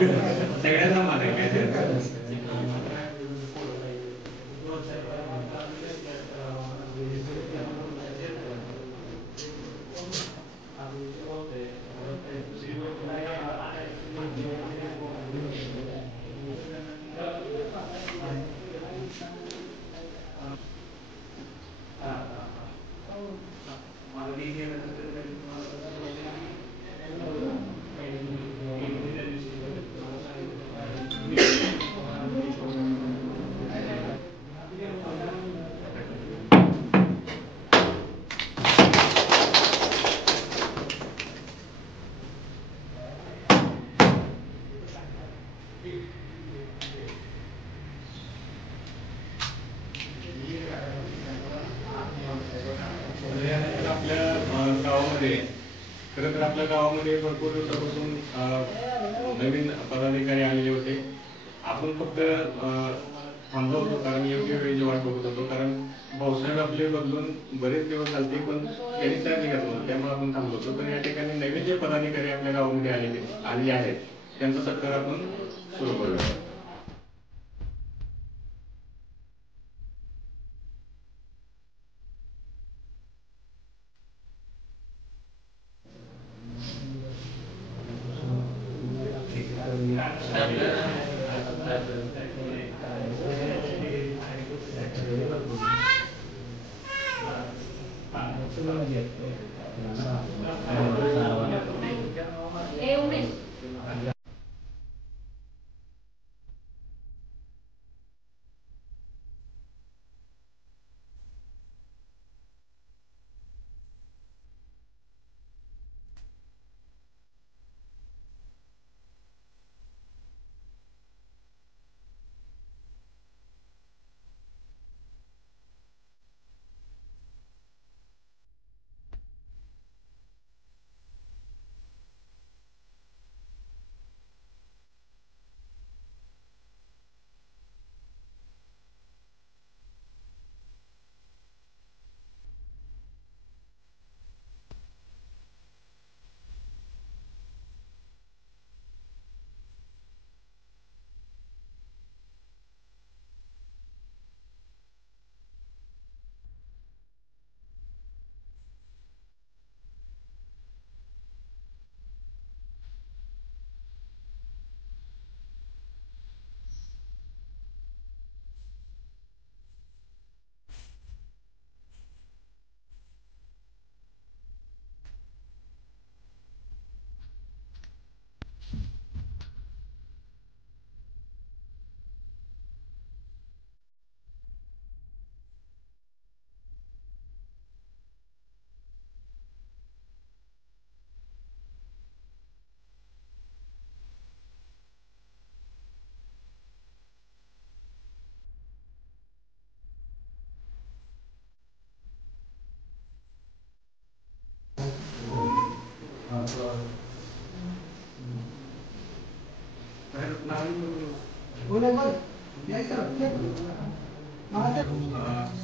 सगळ्यांना मान आहे काय आपल्या गावामध्ये खरं तर आपल्या गावामध्ये भरपूर दिवसापासून नवीन पदाधिकारी आलेले होते. आपण फक्त थांबलो होतो कारण योग्य वेळेची वाट बघत होतो, कारण पावसाळ्यात आपले बदलून बरेच दिवस झाले पण त्यांनी तयार निघत होतो, त्यामुळे आपण थांबलो होतो. तर या ठिकाणी नवीन जे पदाधिकारी आपल्या गावामध्ये आलेले आहेत त्यांचा सत्कार आपण सुरू करूया.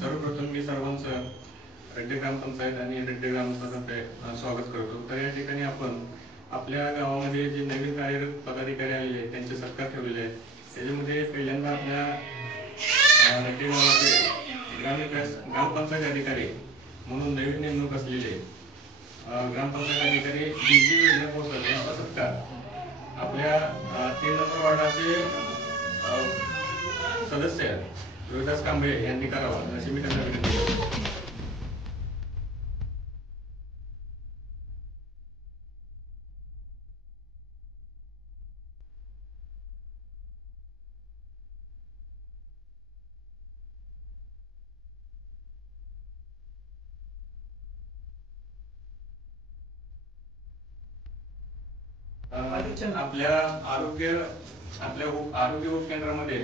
सर्वप्रथम मी सर्वांचं रेड्डी ग्रामपंचायत आणि रेड्डी ग्रामस्थातर्फे स्वागत करतो. तर या ठिकाणी आपण आपल्या गावामध्ये जे नवीन कार्यरत पदाधिकारी आलेले आहेत त्यांचे सत्कार ठेवलेले आहेत. त्याच्यामध्ये पहिल्यांदा आपल्या रेड्डी गावाचे ग्रामपंचायत अधिकारी म्हणून नवीन नेमणूक असलेले ग्रामपंचायत अधिकारी DG विजय भोसले यांचा सत्कार आपल्या 3 नंबर वार्डाचे सदस्य रोहिदास कांबळे यांनी करावा अशी मी त्यांना विनंती करतो. आपल्या आरोग्य उपकेंद्रामध्ये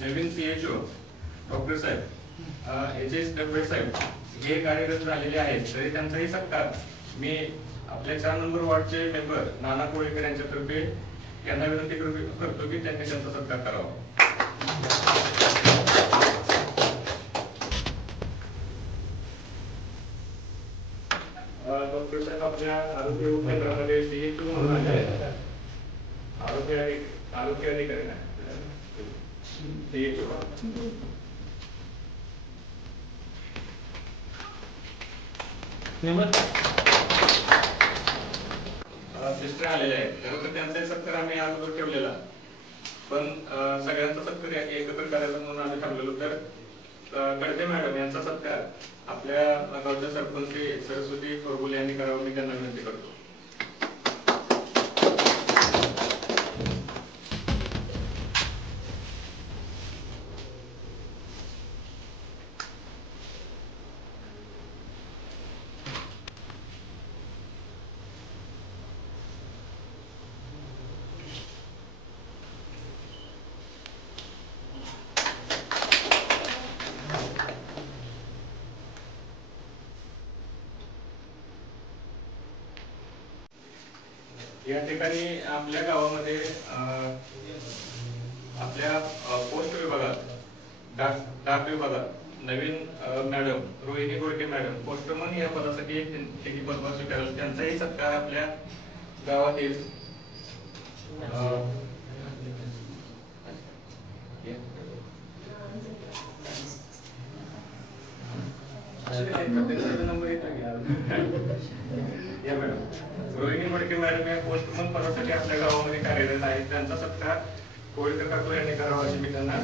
नवीन CHO डॉक्टर साहेब HS डबे साहेब हे कार्यरत झालेले आहेत, तरी त्यांचाही सत्कार मी आपल्या 4 नंबर वॉर्डचे मेंबर नाना कोळेकर यांच्यातर्फे यांना विनंती करतो की त्यांनी त्यांचा सत्कार करावा. डॉक्टर साहेब आपल्या आरोग्य उपकेंद्रामध्ये CHO म्हणून आले आहेत. आरोग्य अधिकारी नाही सिस्टर आलेले आहेत. खरं तर त्यांचा सत्कार आम्ही अगोदर ठेवलेला, पण सगळ्यांचा सत्कार एकत्र करायचा म्हणून आम्ही ठरलेलो. तर गडदे मॅडम यांचा सत्कार आपल्या गावच्या सरपंच सरस्वती फरगुले यांनी करावा, मी त्यांना विनंती करतो. या ठिकाणी आपल्या गावामध्ये आपल्या पोस्ट विभागात डाक विभागात नवीन madam Rohini Godke madam postman या पदासाठी पदभार स्वीकारला. त्यांचाही सत्कार आपल्या गावातील नंबर येतो या मॅडम रोहिणी गोडके मॅडम या पोस्टमन पदासाठी आपल्या गावामध्ये कार्यरत आहेत. त्यांचा सत्कार कोळीकर काकू यांनी करावा अशी मी त्यांना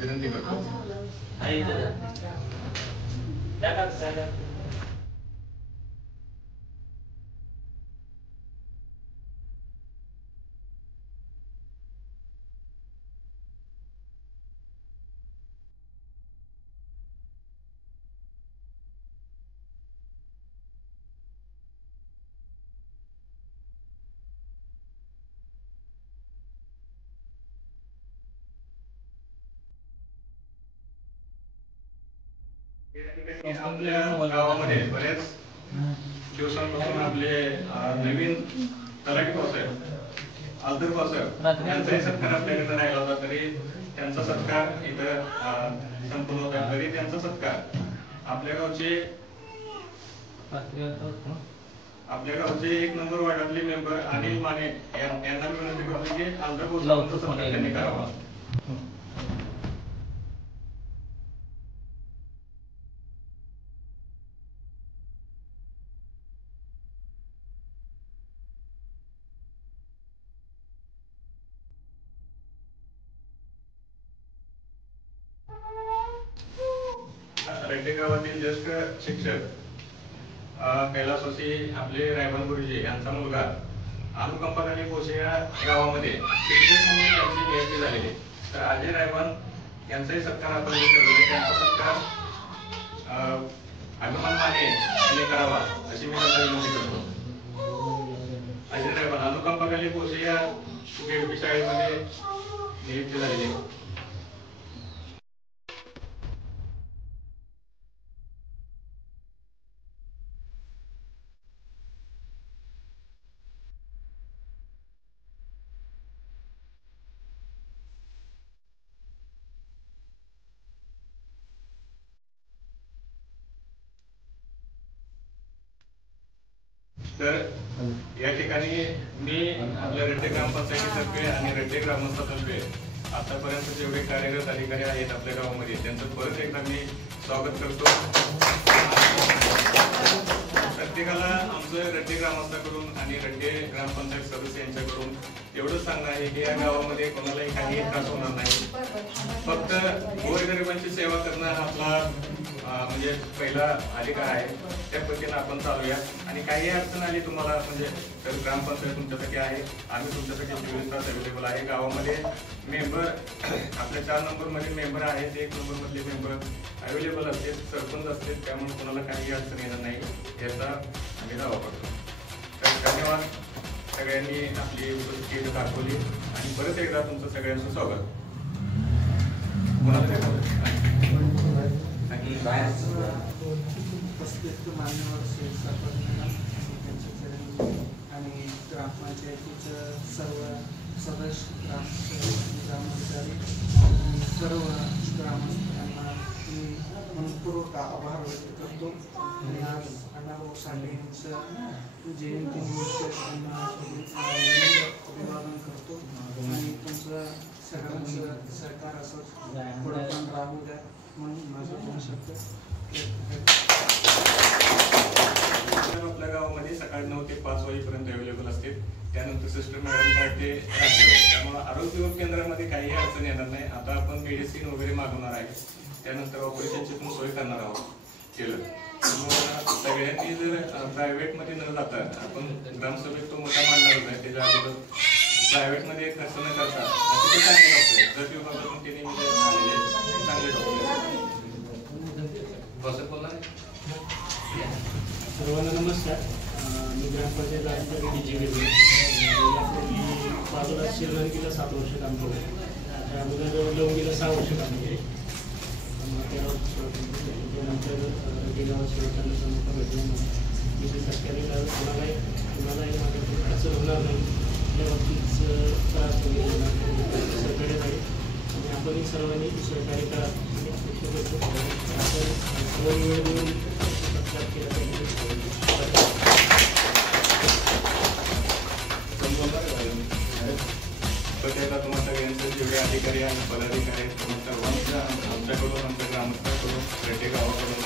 विनंती करतो. आपल्या गावामध्ये बरेच दिवसांपासून आपले नवीन तलाठी भाऊसाहेब आलतर भाऊसाहेब यांचाही सत्कार आपल्याकडे राहिला होता, तरी त्यांचा सत्कार इथं संपन्न होता. तरी त्यांचा सत्कार आपल्या गावचे 1 नंबर वार्डातले मेंबर अनिल माने यांना मी विनंती करतो की आलतर भाऊसाहेबांचा सत्कार त्यांनी करावा. रेड्डी गावातील ज्येष्ठ शिक्षक कैलासवासी आपले रायबन गुरुजी यांचा मुलगा अनुकंपाखाली पोशे या गावामध्ये शिक्षक म्हणून त्यांची नियुक्ती झालेली. तर अजय रायबन यांचाही सत्कार आपण त्यांचा सत्कार अभिमान माने यांनी करावा अशी मी त्यांना विनंती करतो. अजय रायबन अनुकंपाखाली पोशे या जेडपी शाळेमध्ये नियुक्ती झालेली. तर या ठिकाणी मी आपल्या रेड्डी ग्रामपंचायतीतर्फे आणि रेड्डी ग्रामस्थातर्फे आतापर्यंत जेवढे कार्यरत अधिकारी आहेत आपल्या गावामध्ये त्यांचं परत एकदा मी स्वागत करतो. प्रत्येकाला आमचं रेड्डी ग्रामस्थाकडून आणि रेड्डी ग्रामपंचायत सदस्य यांच्याकडून एवढंच सांगणं आहे की या गावामध्ये कोणालाही काही त्रास होणार नाही. फक्त गोरगरिबांची सेवा करणं आपला म्हणजे पहिला अधिकार आहे. त्या पद्धतीने आपण चालूया आणि काही अडचण आली तुम्हाला म्हणजे तर ग्रामपंचायत तुमच्यासाठी आहे. आम्ही तुमच्यासाठी 24 तास अवेलेबल आहे. गावामध्ये मेंबर आपल्या 4 नंबरमध्ये मेंबर आहेत, 1 नंबरमधले मेंबर अवेलेबल असते, सरपंच असते. त्यामुळे कोणाला काही अडचण येणार नाही याचा आम्ही दावा करतो. तर धन्यवाद. सगळ्यांनी आपली उपस्थिती दाखवली आणि परत एकदा तुमचं सगळ्यांचं स्वागत. उपस्थित मान्यवर आणि ग्रामपंचायतीचं सर्व सदस्य ग्रामसेवक ग्रामधिकारी सर्व ग्रामस्थांना मी मनपूर्वक आभार व्यक्त करतो. आणि आज अण्णाभाऊ साठे यांचं जयंतीनिमित्त त्यांना अभिवादन करतो. आणि तुमचं सगळ्यांचं सहकार असं पुढं पण राहू द्या म्हणून माझं 2 शब्द. आपल्या गावामध्ये सकाळी 9 ते 5 वाजेपर्यंत अवेलेबल असते. त्यानंतर सिस्टर मॅडम काय ते राहते. त्यामुळे आरोग्य केंद्रामध्ये काही अडचण येणार नाही. आता आपण मेडिसिन वगैरे मागवणार आहे. त्यानंतर ऑपरेशनची पण सोय करणार आहोत केलं. त्यामुळे सगळ्यांनी जर प्रायव्हेटमध्ये न जाता आपण ग्रामसभेत तो मुद्दा मांडणार आहे. त्याच्या अगोदर प्रायव्हेटमध्ये खर्च न करता अतिशय चांगले डॉक्टर जत विभागातून त्यांनी आलेले चांगले डॉक्टर बोलणार. सर्वांना नमस्कार. मी ग्रामपंचायत अधिकारी DG बाजूला शिरलंगीला 7 वर्ष काम केलं. त्या अगोदर लवंगीला 6 वर्ष काम केले. त्यानंतर गेल्यावर शेवटच्या समोर भेटलं मी ते सरकारी कुणालाही माझ्याकडे अडचण होणार नाही या बाबतीत त्रास वगैरे सहकार्य झाले. आणि आपणही सर्वांनी सहकार्य करा आणि अपेक्षा करतो. आपण वेळ देऊन सत्कार केला पाहिजे. तुम्हाला सगळ्यांचे जेवढे अधिकारी आणि पदाधिकारी आहेत सर्वांच्या आमच्याकडून आमच्या ग्रामस्थांकडून प्रत्येक गावाकडून